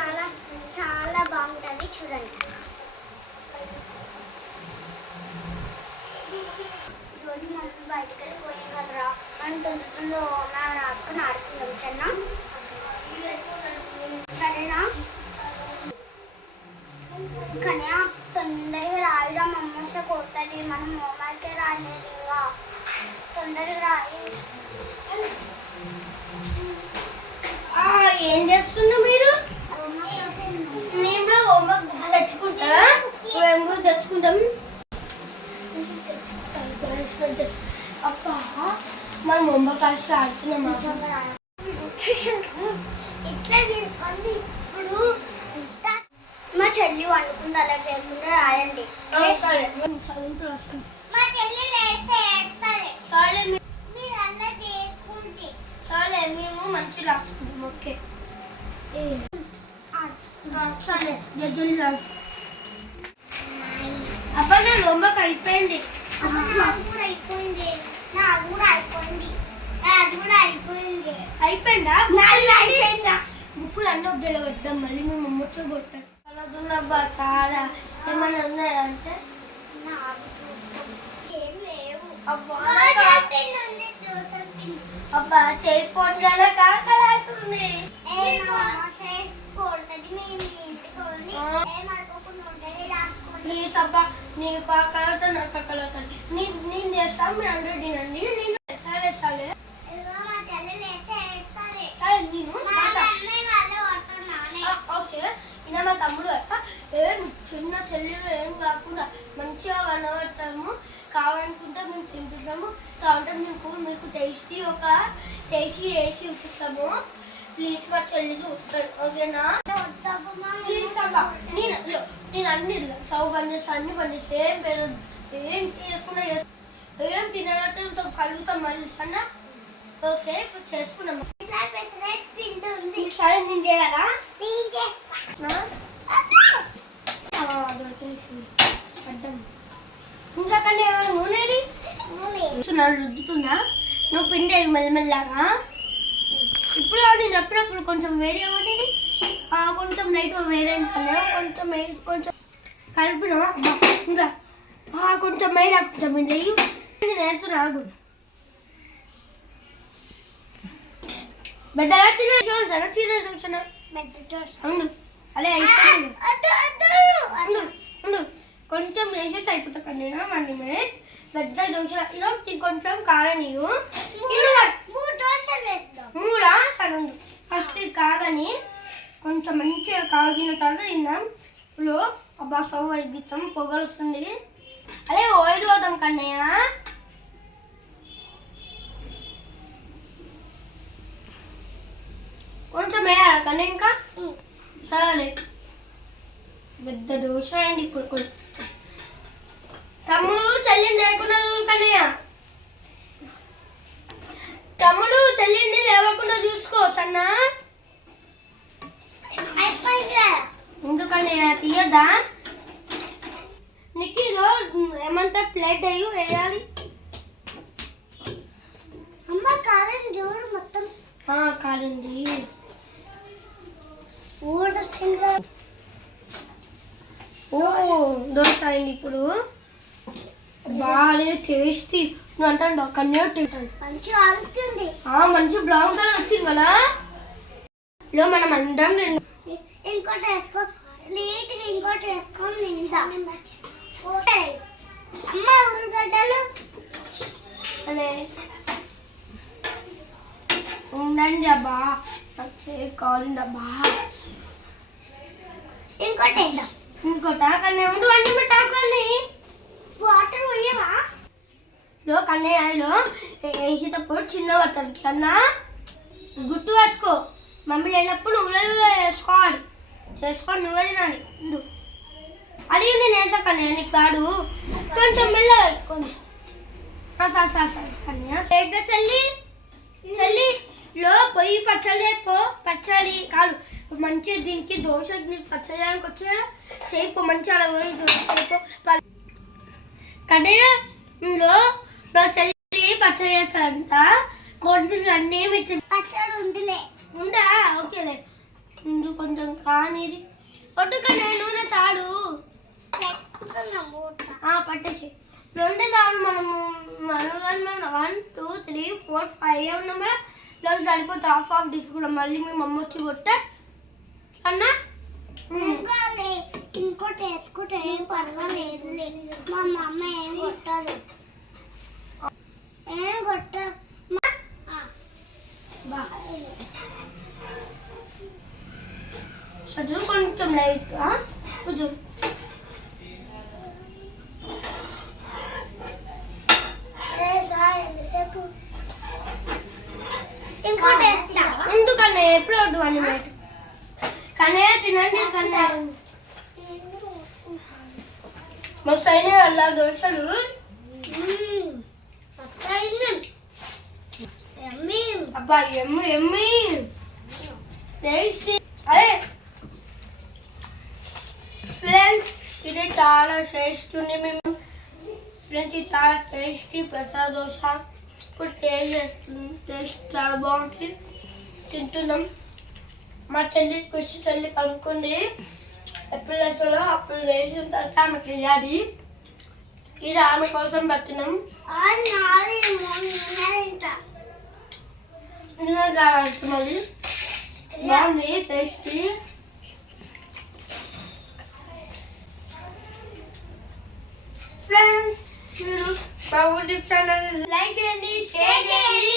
చాలా చాలా బాగుంటుంది చూడండి. రోజు మమ్మీ బయటకు వెళ్ళిపోయాం కదరా. మనం తొందరలో నా రాసుకొని ఆడుకుందాం చెన్న సరేనా? కానీ తొందరగా రాయిరా మమ్మ వస్తే మనం హోంవర్కే రాలేదు ఇంకా. తొందరగా రాయి. ఏం చేస్తున్నా మీరు నేను కూడా హోంవర్క్ బుక్ తెచ్చుకుంటా తెచ్చుకుంటాం మనం హోంవర్క్ కలిసి తీసుకోండి ఇప్పుడు మా చెల్లి వండుకుంది అలా చేయకుండా రాయండి మా చెల్లి సరే మీరు అలా చేయకుంటే సరే మేము మంచి రాసుకుంటాం ఓకే అబ్బా నా హోంవర్క్ అయిపోయింది అయిపోయింది. నాకు కూడా అయిపోయింది. అది కూడా అయిపోయింది. అయిపోయిందా? అయిపోయిందా? బుక్కులు అన్నీ ఒకటిలో పెట్టాం మళ్ళీ మేము ముమ్మచ్చు కొట్టాం చదువుతున్నబ్బా చాలా. ఏమన్నా ఉన్నాయా అంటే. ఏం లేవు. అబ్బా దోశ పిండి ఉంది, నీ నేను చేస్తాను అందరూ తినండి. నేను సరే సరే సరే నేను ఓకే. ఈయన మా తమ్ముడు అట్ట ఏం చిన్న చెల్లెలు ఏం కాకుండా మంచిగా కనబడతాము. కావాలనుకుంటే మేము తినిపిస్తాము. కావాలంటే మీకు మీకు టేస్టీ ఒక టేస్టీ వేసి చూపిస్తాము. ప్లీజ్ మా చెల్లి చూస్తారు ఓకేనా. ప్లీజ్ అబ్బా నేను నేను అన్ని సౌ అన్ని బంద్ చేస్తా ఏం పేరు ఏం చేయకుండా చేస్తా. ఏం తినట్టు కలుగుతాం మళ్ళీ ఓకే ఇప్పుడు చేసుకున్నాం. సరే నేను చేయాలా. ఇంకా కానీ నూనెది నూనె. రుద్దుతుందా నువ్వు పిండి మెల్లమెల్లగా. ఇప్పుడు నేను ఎప్పుడప్పుడు కొంచెం వేరే అవ్వలేదు కొంచెం నైట్ వేరే కన్నా కొంచెం వేడి కొంచెం కలిపినా ఇంకా కొంచెం మెయిన్ కొంచెం. నేను వేస్తున్నా ఆగు పెద్దలా చిన్న చూసాను చిన్న చూసాను. అవును అదే అయిపోయింది. ఉండు, ఉండు. కొంచెం వేసేసి అయిపోతా నేను వన్ మినిట్. పెద్ద దోశ ఇది కొంచెం కారం మూడు? మూడా ఫస్ట్ ఇది కాగని కొంచెం మంచిగా కాగిన తర్వాత తిన్నాం. ఇప్పుడు అబ్బా స్టవ్ ఎగ్గిస్తాం పొగలుస్తుంది అదే ఆయిల్ పోతాం కన్నయ్య. కొంచెం వేయాలి కన్నయ్య ఇంకా? సరే పెద్ద దోశ అయింది ఇప్పుడు కొంచెం. తమ్ముడు చెల్లిని లేకుండా కన్నయ్య. తమ్ముడు చెల్లిండి లేవకుండా చూసుకో సన్నా. ఎందుకని తీయద్దా? నిక్కీలో ఏమంతా ప్లేట్ అయ్యి వేయాలి. అమ్మ కారం చూడు మొత్తం. ఆ, కాదండి ఊడొచ్చింది ఓ దోశ అయింది ఇప్పుడు. బాగా టేస్టీ. నువ్వు తింటాను మంచిగా ఆడుతుంది మంచి బ్రౌన్ కలర్ వచ్చింది కదా? లో మనం అందరం. ఇంకోటి వేసుకో. నీట్గా ఇంకోటి వేసుకొని. అమ్మ ఉల్లిగడ్డలు అదే. ఉండండి అబ్బా. కావాలండి అబ్బా ఇంకోటి ఇంకోట కన్యా ఉండు వండి పెట్టాకండి వాటర్ పోయవా? లో కన్నయ్యలో వేసేటప్పుడు చిన్న పడతాడు సన్నా? గుర్తు పెట్టుకో. మమ్మీ లేనప్పుడు నువ్వు వేసుకోవాలి చేసుకొని నువ్వే తినాలి. ఉండు. నేను వేసా కన్నయ్య? నీకు కాడు కొంచెం మెల్ల కొంచెం. సార్ సార్ సరే కన్నయ్య. సరిగ్గా చల్లి? చల్లి లో పొయ్యి పచ్చడి పో పచ్చడి కాదు మంచి దీనికి దోశ నీకు పచ్చడానికి వచ్చాడు? చేయిపో మంచి అలా పోయి చేయిపో. కన్నయ్యలో చెల్లి పచ్చడి చేస్తాడంట. కొత్తిమీర అన్నీ పెట్టి పచ్చడి ఉందిలే. ఉందా? ఓకేలే. ముందు కొంచెం కానీది. పట్టుకొని నూనె తాడు పట్టేసి. రెండు తాడు మనము మనం one two three four five ఉన్నాం కదా దానికి సరిపోతే హాఫ్ హాఫ్ తీసుకున్నాం మళ్ళీ మీ మమ్మ వచ్చి కొట్టే. అన్నా? ఇంకోటి వేసుకుంటే ఏం పర్వాలేదులే. మా మమ్మ ఏం కొట్టదు. చదువు కొంచెం లైట్ ఎంతసేపు? ఇంకోటి వేస్తా ఎందుకన్నా ఎప్పుడు వద్దు అని కనే తినండి కన్నా మా సైన్ అలా దోశలు. అబ్బా ఎమ్మి ఎమ్మి. టేస్టీ అరే. ఫ్రెండ్స్ ఇది చాలా టేస్ట్ ఉంది. మేము ఫ్రెండ్స్ ఇది చాలా టేస్టీ ప్రసాద్ దోశ. ఇప్పుడు టేస్ట్ చేస్తుంది టేస్ట్ చాలా బాగుంటుంది తింటున్నాం. మా చెల్లి కృషి చెల్లి కనుక్కుంది. ఎప్పుడు వేసాలో అప్పుడు వేసిన తర్వాత ఆమెకు ఇవ్వాలి ఇది ఆమె కోసం పట్టినాం ఆ నాది మొన్న తింటా. నిన్న కావాలి మళ్ళీ బాగుంది టేస్టీ ఫ్రెండ్స్ మీరు ఊరి ఛానల్ లైక్ చేయండి షేర్ చేయండి